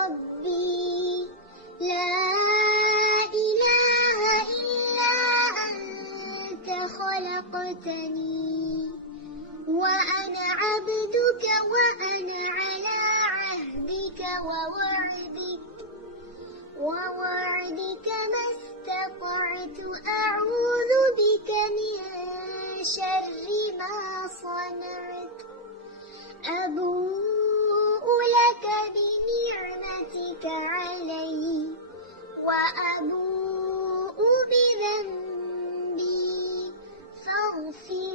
ربي لا إله إلا أنت خلقتني وأنا عبدك وأنا على عهدك ووعدك ما استطعت أعوذ بك من شر ما صنعت أبوء لك بنعمتك علي وأبوء بذنبي فاغفر